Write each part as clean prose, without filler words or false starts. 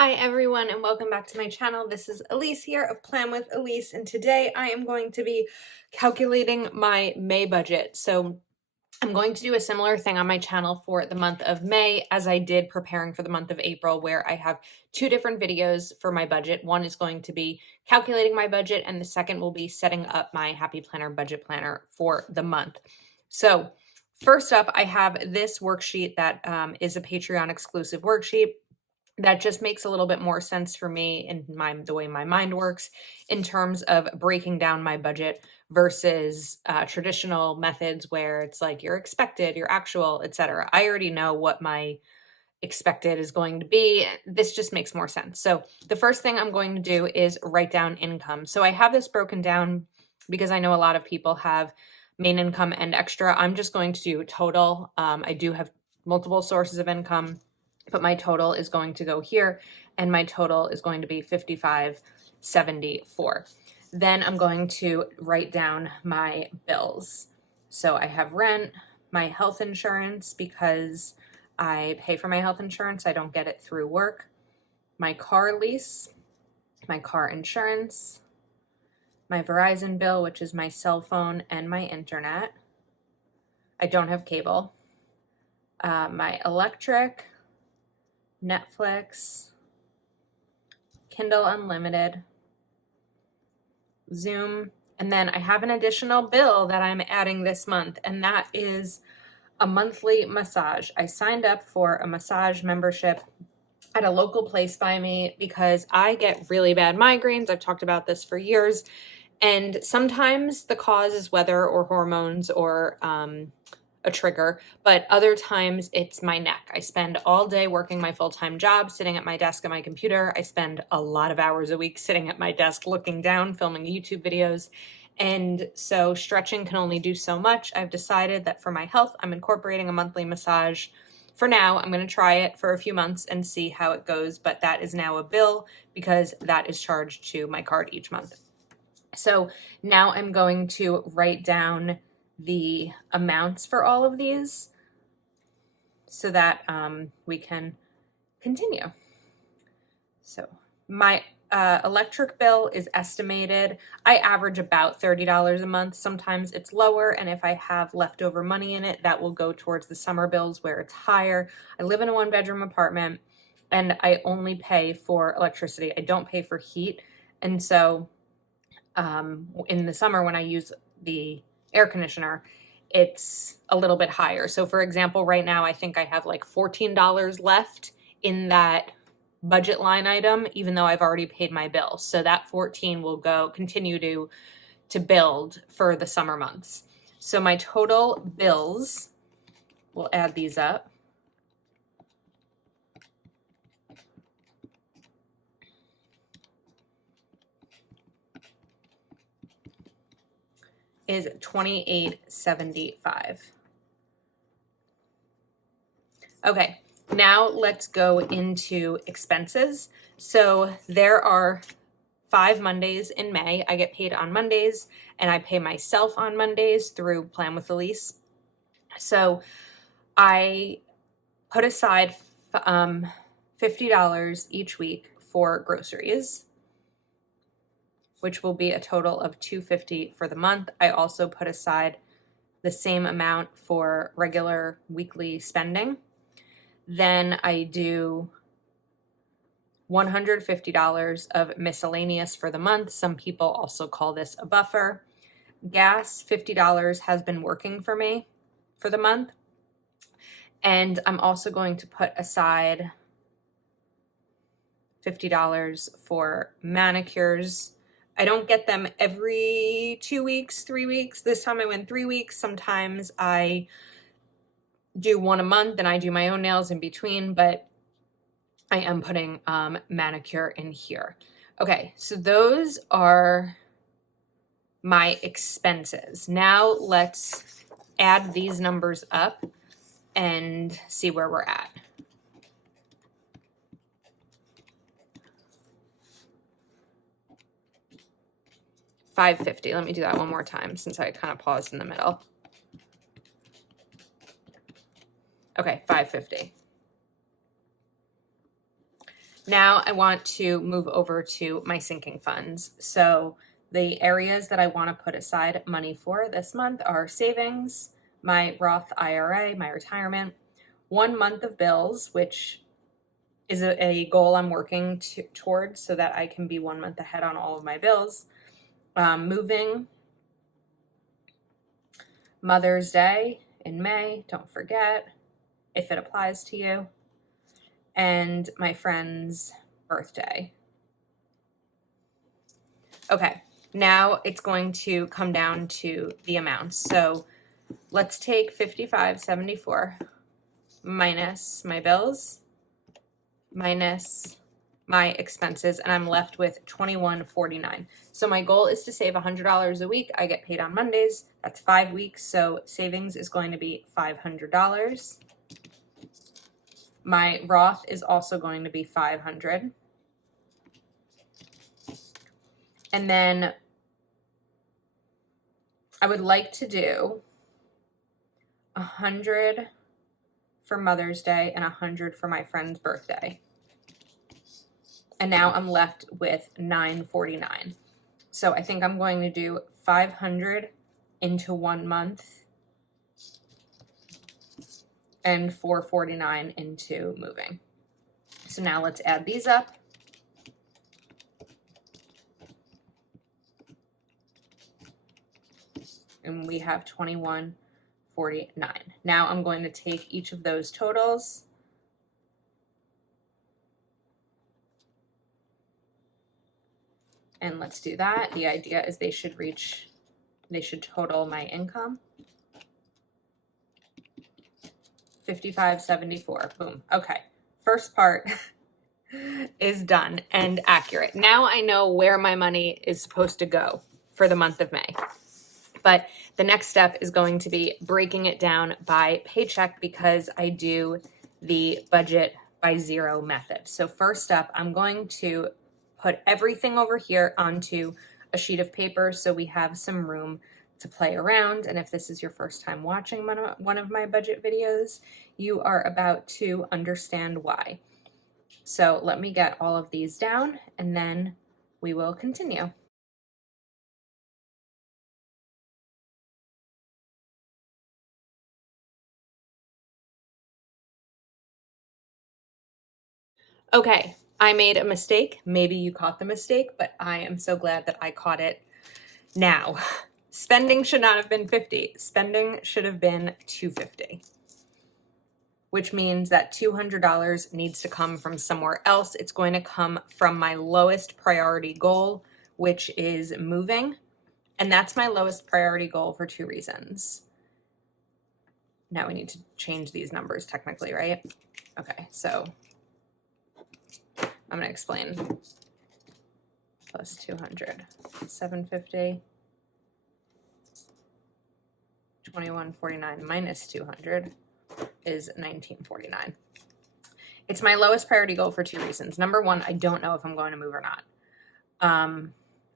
Hi everyone and welcome back to my channel. This is Elise here of Plan with Elise, and today I am going to be calculating my May budget. So I'm going to do a similar thing on my channel for the month of May as I did preparing for the month of April, where I have two different videos for my budget. One is going to be calculating my budget and the second will be setting up my Happy Planner budget planner for the month. So first up, I have this worksheet that is a Patreon exclusive worksheet. That just makes a little bit more sense for me and the way my mind works in terms of breaking down my budget versus traditional methods where it's like your expected, your actual, etc. I already know what my expected is going to be. This just makes more sense. So the first thing I'm going to do is write down income. So I have this broken down because I know a lot of people have main income and extra. I'm just going to do total. I do have multiple sources of income, but my total is going to go here, and my total is going to be $55.74. Then I'm going to write down my bills. So I have rent, my health insurance because I pay for my health insurance. I don't get it through work. My car lease, my car insurance, my Verizon bill, which is my cell phone and my internet. I don't have cable. My electric, Netflix, Kindle Unlimited, Zoom, and then I have an additional bill that I'm adding this month, and that is a monthly massage. I signed up for a massage membership at a local place by me because I get really bad migraines. I've talked about this for years, and sometimes the cause is weather or hormones or a trigger, but other times it's my neck. I spend all day working my full-time job, sitting at my desk at my computer. I spend a lot of hours a week sitting at my desk, looking down, filming YouTube videos. And so stretching can only do so much. I've decided that for my health, I'm incorporating a monthly massage. For now, I'm going to try it for a few months and see how it goes, but that is now a bill because that is charged to my card each month. So now I'm going to write down the amounts for all of these so that we can continue. So my electric bill is estimated. I average about $30 a month. Sometimes it's lower, and if I have leftover money in it, that will go towards the summer bills where it's higher. I live in a one-bedroom apartment, and I only pay for electricity. I don't pay for heat, and so in the summer when I use the air conditioner, it's a little bit higher. So for example, right now, I think I have like $14 left in that budget line item, even though I've already paid my bill. So that 14 will continue to build for the summer months. So my total bills, we'll add these up. Is $28.75. Okay, now let's go into expenses. So there are 5 Mondays in May. I get paid on Mondays, and I pay myself on Mondays through Plan with Elise. So I put aside $50 each week for groceries, which will be a total of $250 for the month. I also put aside the same amount for regular weekly spending. Then I do $150 of miscellaneous for the month. Some people also call this a buffer. Gas, $50 has been working for me for the month. And I'm also going to put aside $50 for manicures. I don't get them every 2 weeks, 3 weeks. This time I went 3 weeks. Sometimes I do one a month and I do my own nails in between, but I am putting manicure in here. Okay, so those are my expenses. Now let's add these numbers up and see where we're at. $550. Let me do that one more time since I kind of paused in the middle. Okay, $550. Now I want to move over to my sinking funds. So the areas that I want to put aside money for this month are savings, my Roth IRA, my retirement, 1 month of bills, which is a goal I'm working towards so that I can be 1 month ahead on all of my bills. Moving, Mother's Day in May, don't forget, if it applies to you, and my friend's birthday. Okay, now it's going to come down to the amounts. So let's take 55.74 minus my bills, minus my expenses, and I'm left with $21.49. So my goal is to save $100 a week. I get paid on Mondays. That's 5 weeks. So savings is going to be $500. My Roth is also going to be $500. And then I would like to do $100 for Mother's Day and $100 for my friend's birthday. And now I'm left with $949. So I think I'm going to do 500 into 1 month and 449 into moving. So now let's add these up. And we have 2149. Now I'm going to take each of those totals and let's do that. The idea is they should total my income. 55.74. Boom. Okay. First part is done and accurate. Now I know where my money is supposed to go for the month of May. But the next step is going to be breaking it down by paycheck because I do the budget by zero method. So first up, I'm going to put everything over here onto a sheet of paper so we have some room to play around. And if this is your first time watching one of my budget videos, you are about to understand why. So let me get all of these down and then we will continue. Okay, I made a mistake. Maybe you caught the mistake, but I am so glad that I caught it now. Spending should not have been 50. Spending should have been 250, which means that $200 needs to come from somewhere else. It's going to come from my lowest priority goal, which is moving. And that's my lowest priority goal for 2 reasons. Now we need to change these numbers technically, right? Okay, so I'm going to explain. Plus 200, 750, 2149 minus 200 is 1949. It's my lowest priority goal for 2 reasons. Number one, I don't know if I'm going to move or not.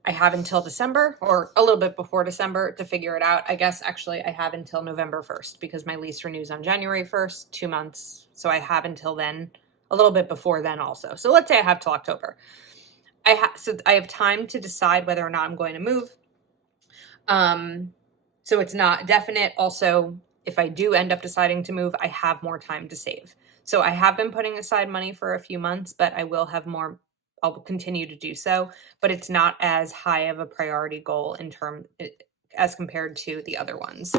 I have until December or a little bit before December to figure it out. I guess actually I have until November 1st because my lease renews on January 1st, 2 months. So I have until then, a little bit before then also. So let's say I have till October. So I have time to decide whether or not I'm going to move. So it's not definite. Also, if I do end up deciding to move, I have more time to save. So I have been putting aside money for a few months, but I will have more. I'll continue to do so, but it's not as high of a priority goal as compared to the other ones.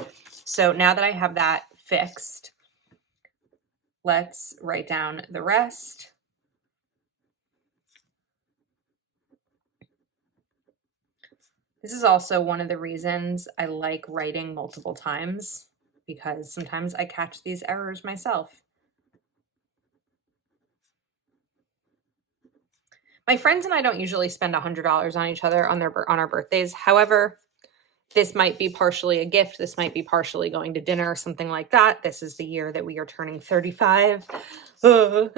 So now that I have that fixed, let's write down the rest. This is also one of the reasons I like writing multiple times because sometimes I catch these errors myself. My friends and I don't usually spend $100 on each other on our birthdays. However, this might be partially a gift. This might be partially going to dinner or something like that. This is the year that we are turning 35. So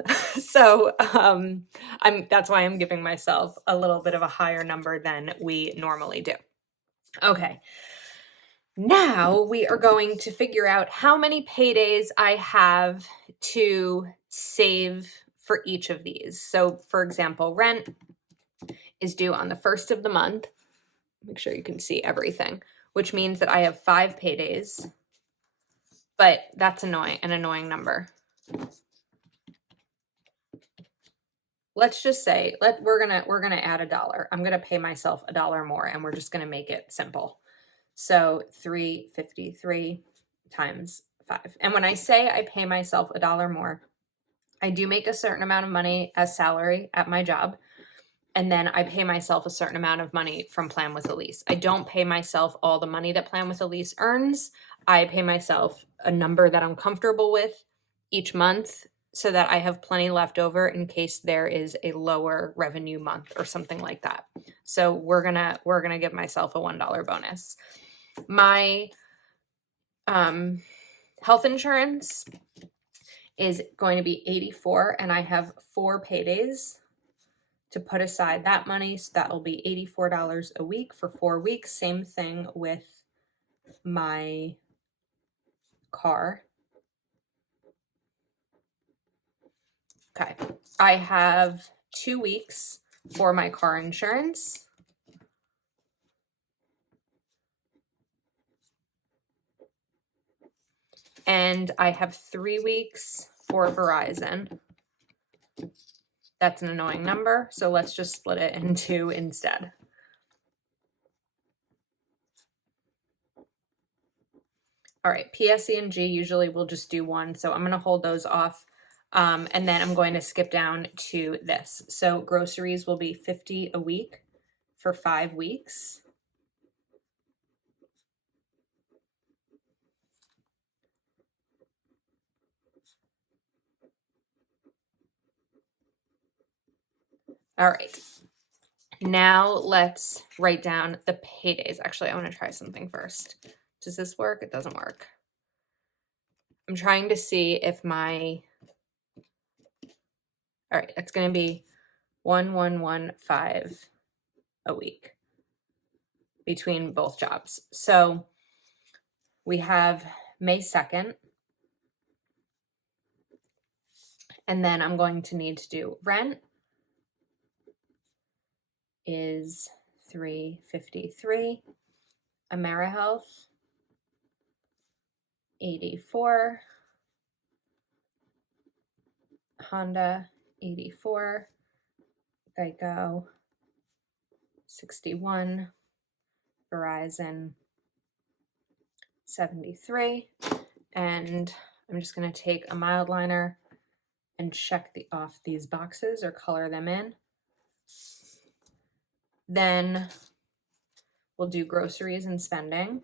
that's why I'm giving myself a little bit of a higher number than we normally do. Okay. Now we are going to figure out how many paydays I have to save for each of these. So for example, rent is due on the 1st of the month. Make sure you can see everything, which means that I have 5 paydays, but that's an annoying number. Let's just say we're gonna add $1. I'm gonna pay myself $1 more, and we're just gonna make it simple. So 353 times 5. And when I say I pay myself $1 more, I do make a certain amount of money as salary at my job, and then I pay myself a certain amount of money from Plan with Elise. I don't pay myself all the money that Plan with Elise earns. I pay myself a number that I'm comfortable with each month so that I have plenty left over in case there is a lower revenue month or something like that. So we're gonna give myself a $1 bonus. My health insurance is going to be $84, and I have 4 paydays to put aside that money. So that will be $84 a week for 4 weeks. Same thing with my car. Okay, I have 2 weeks for my car insurance. And I have 3 weeks for Verizon. That's an annoying number, so let's just split it in 2 instead. All right, PSE&G usually we'll just do 1, so I'm going to hold those off. And then I'm going to skip down to this. So groceries will be $50 a week for 5 weeks. All right. Now let's write down the paydays. Actually, I want to try something first. Does this work? It doesn't work. I'm trying to see if my... All right, it's going to be 1115 a week between both jobs. So we have May 2nd. And then I'm going to need to do rent is $353. AmeriHealth, $84. Honda, $84. Geico, $61. Verizon, $73. And I'm just going to take a mild liner and check off these boxes or color them in. Then we'll do groceries and spending.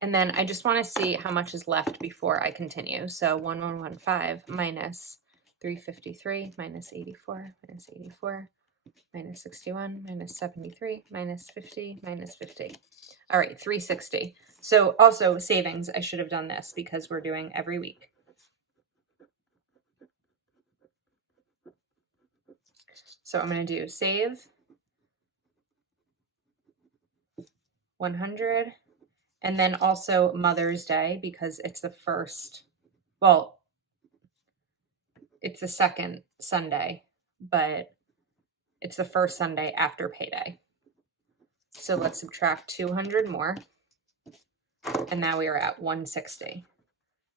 And then I just want to see how much is left before I continue. So 1115 minus 353 minus 84 minus 84 minus 61 minus 73 minus 50 minus 50. All right, 360. So also savings, I should have done this because we're doing every week. So I'm going to do save 100. And then also Mother's Day, because it's the first, well, it's the second Sunday, but it's the first Sunday after payday. So let's subtract 200 more. And now we are at 160.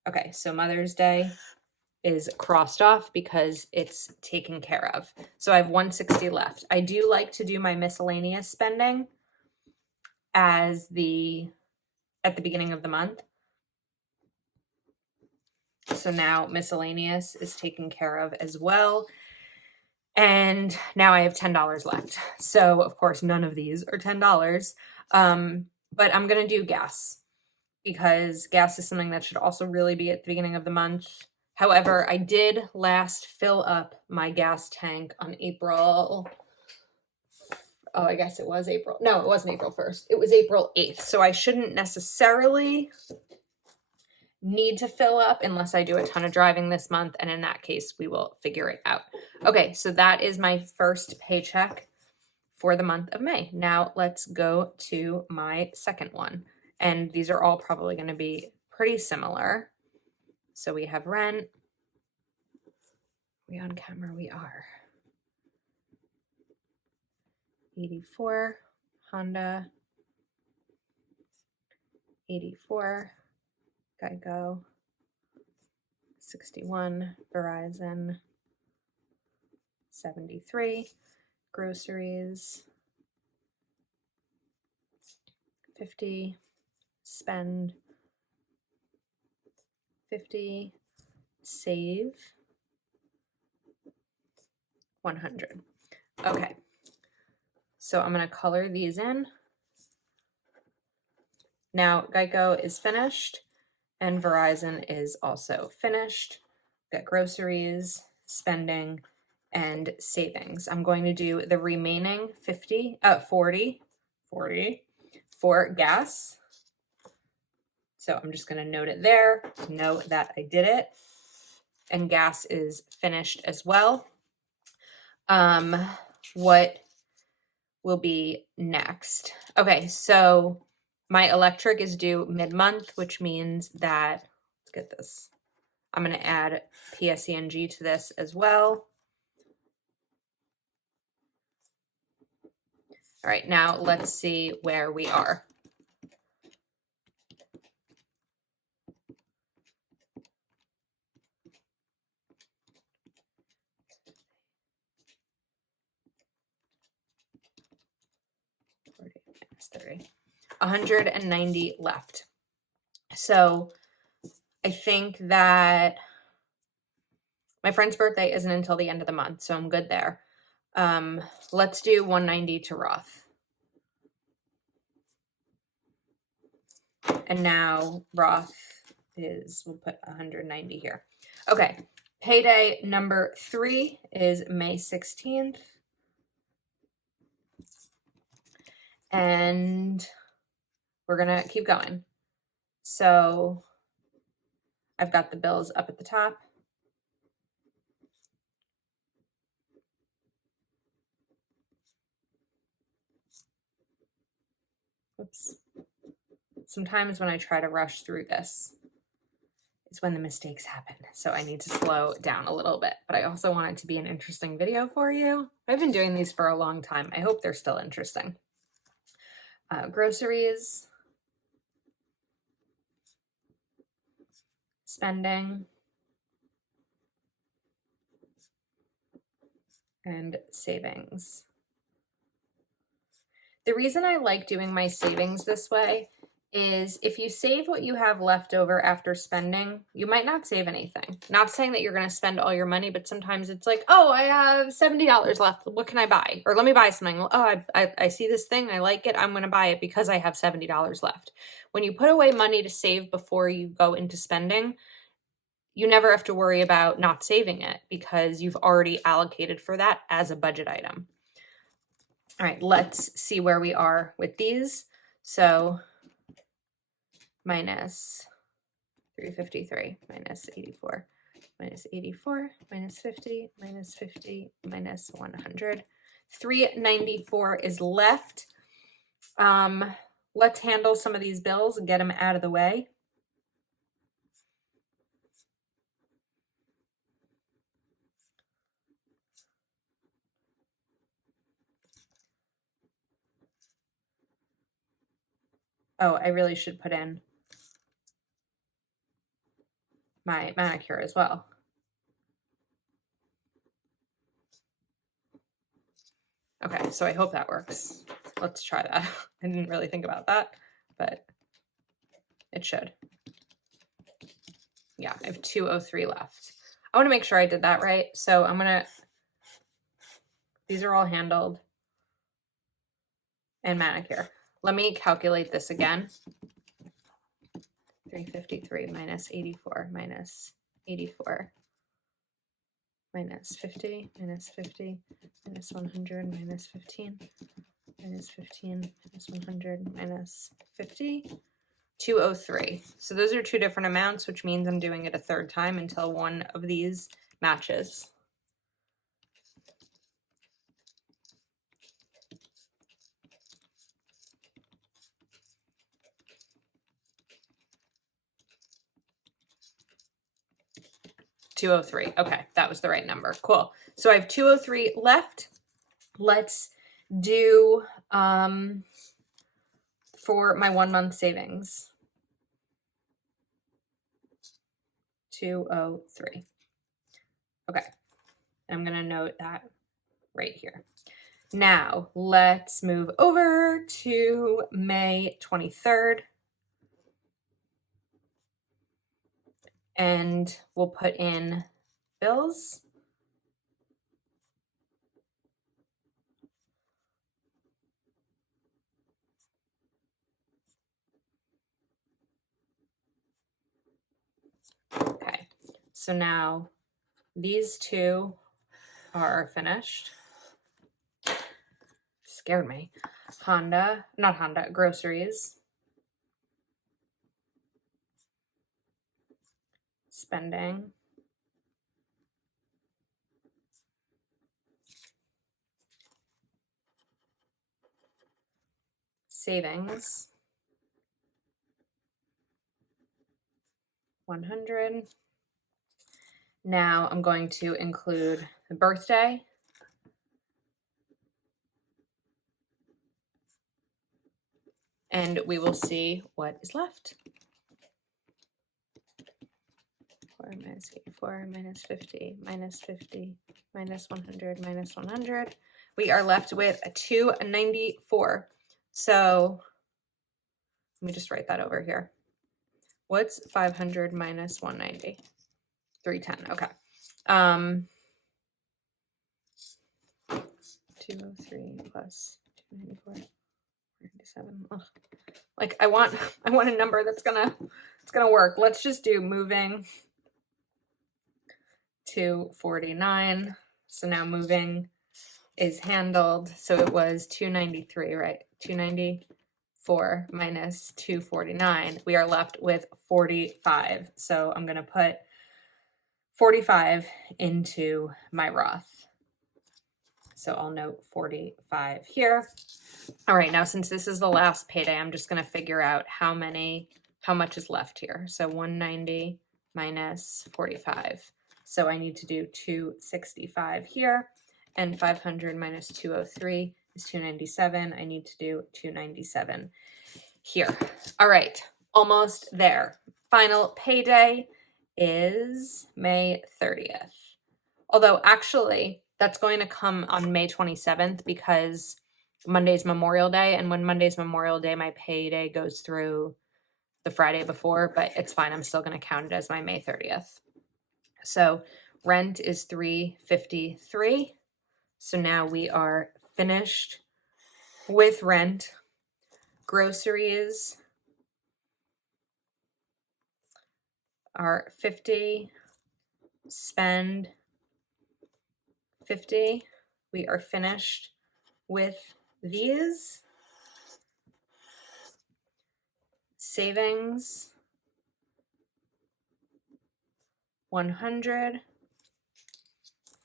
Okay, so Mother's Day is crossed off because it's taken care of. So I have 160 left. I do like to do my miscellaneous spending at the beginning of the month. So now miscellaneous is taken care of as well. And now I have $10 left. So of course, none of these are $10. But I'm going to do gas because gas is something that should also really be at the beginning of the month. However, I did last fill up my gas tank on April. Oh, I guess it was April. No, it wasn't April 1st. It was April 8th. So I shouldn't necessarily need to fill up unless I do a ton of driving this month. And in that case, we will figure it out. Okay, so that is my first paycheck for the month of May. Now let's go to my second one. And these are all probably going to be pretty similar. So we have rent. We on camera? We are. 84, Honda. 84, Geico. 61, Verizon. 73, groceries. 50, spend. 50, save. 100. Okay, so I'm going to color these in. Now Geico is finished and Verizon is also finished. Got groceries, spending, and savings. I'm going to do the remaining 40 for gas. So I'm just going to note it there, note that I did it. And gas is finished as well. What will be next? Okay, so my electric is due mid-month, which means that, let's get this. I'm going to add PSENG to this as well. All right, now let's see where we are. -30. 190 left. So I think that my friend's birthday isn't until the end of the month, so I'm good there. Let's do 190 to Roth. And now Roth is, we'll put 190 here. Okay, payday number 3 is May 16th. And we're gonna keep going. So I've got the bills up at the top. Oops. Sometimes when I try to rush through this is when the mistakes happen. So I need to slow down a little bit, but I also want it to be an interesting video for you. I've been doing these for a long time. I hope they're still interesting. Groceries, spending, and savings. The reason I like doing my savings this way is if you save what you have left over after spending, you might not save anything. Not saying that you're going to spend all your money, but sometimes it's like, oh, I have $70 left. What can I buy? Or let me buy something. Oh, I see this thing. I like it. I'm going to buy it because I have $70 left. When you put away money to save before you go into spending, you never have to worry about not saving it because you've already allocated for that as a budget item. All right, let's see where we are with these. So minus 353, minus 84, minus 84, minus 50, minus 50, minus 100. 394 is left. Let's handle some of these bills and get them out of the way. Oh, I really should put in my manicure as well. Okay, so I hope that works. Let's try that. I didn't really think about that, but it should. Yeah, I have 203 left. I want to make sure I did that right. So I'm going to, these are all handled. And manicure. Let me calculate this again. 353 minus 84 minus 84 minus 50 minus 50 minus 100 minus 15 minus 15 minus 100 minus 50 203. So those are two different amounts, which means I'm doing it a third time until one of these matches. $203. Okay, that was the right number. Cool. So I have $203 left. Let's do for my 1 month savings. 203. Okay. I'm going to note that right here. Now let's move over to May 23rd. And we'll put in bills. Okay, so now these two are finished. Scared me. Groceries. Spending. Savings. 100. Now I'm going to include the birthday. And we will see what is left. 4 minus 84 minus 50 minus 50 minus 100 minus 100. We are left with a 294. So let me just write that over here. What's 500 minus 190? 310. Okay. 203 plus 294. 97. Ugh. Like I want a number that's gonna work. Let's just do moving to 49. So now moving is handled. So it was 293, right? 294 minus 249. We are left with 45. So I'm going to put 45 into my Roth. So I'll note 45 here. All right, now since this is the last payday, I'm just going to figure out how much is left here. So 190 minus 45. So I need to do 265 here, and 500 minus 203 is 297. I need to do 297 here. All right, almost there. Final payday is May 30th. Although actually that's going to come on May 27th because Monday's Memorial Day, and when Monday's Memorial Day, my payday goes through the Friday before, but it's fine. I'm still going to count it as my May 30th. So rent is $353. So now we are finished with rent. Groceries are 50. Spend 50. We are finished with these. Savings 100.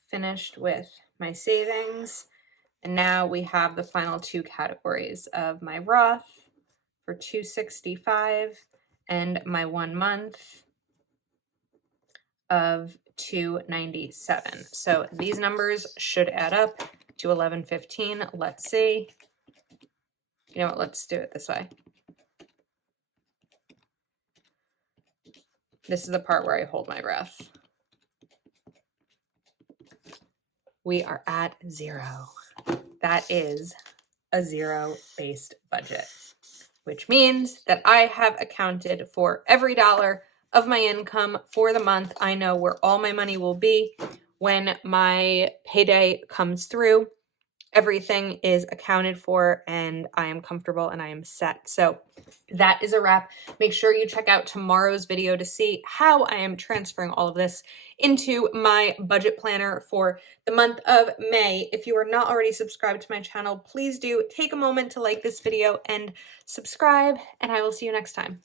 Finished with my savings. And now we have the final two categories of my Roth for 265 and my 1 month of 297. So these numbers should add up to 1115. Let's see. You know what? Let's do it this way. This is the part where I hold my breath. We are at 0. That is a zero-based budget, which means that I have accounted for every dollar of my income for the month. I know where all my money will be when my payday comes through. Everything is accounted for and I am comfortable and I am set. So that is a wrap. Make sure you check out tomorrow's video to see how I am transferring all of this into my budget planner for the month of May. If you are not already subscribed to my channel, please do take a moment to like this video and subscribe, and I will see you next time.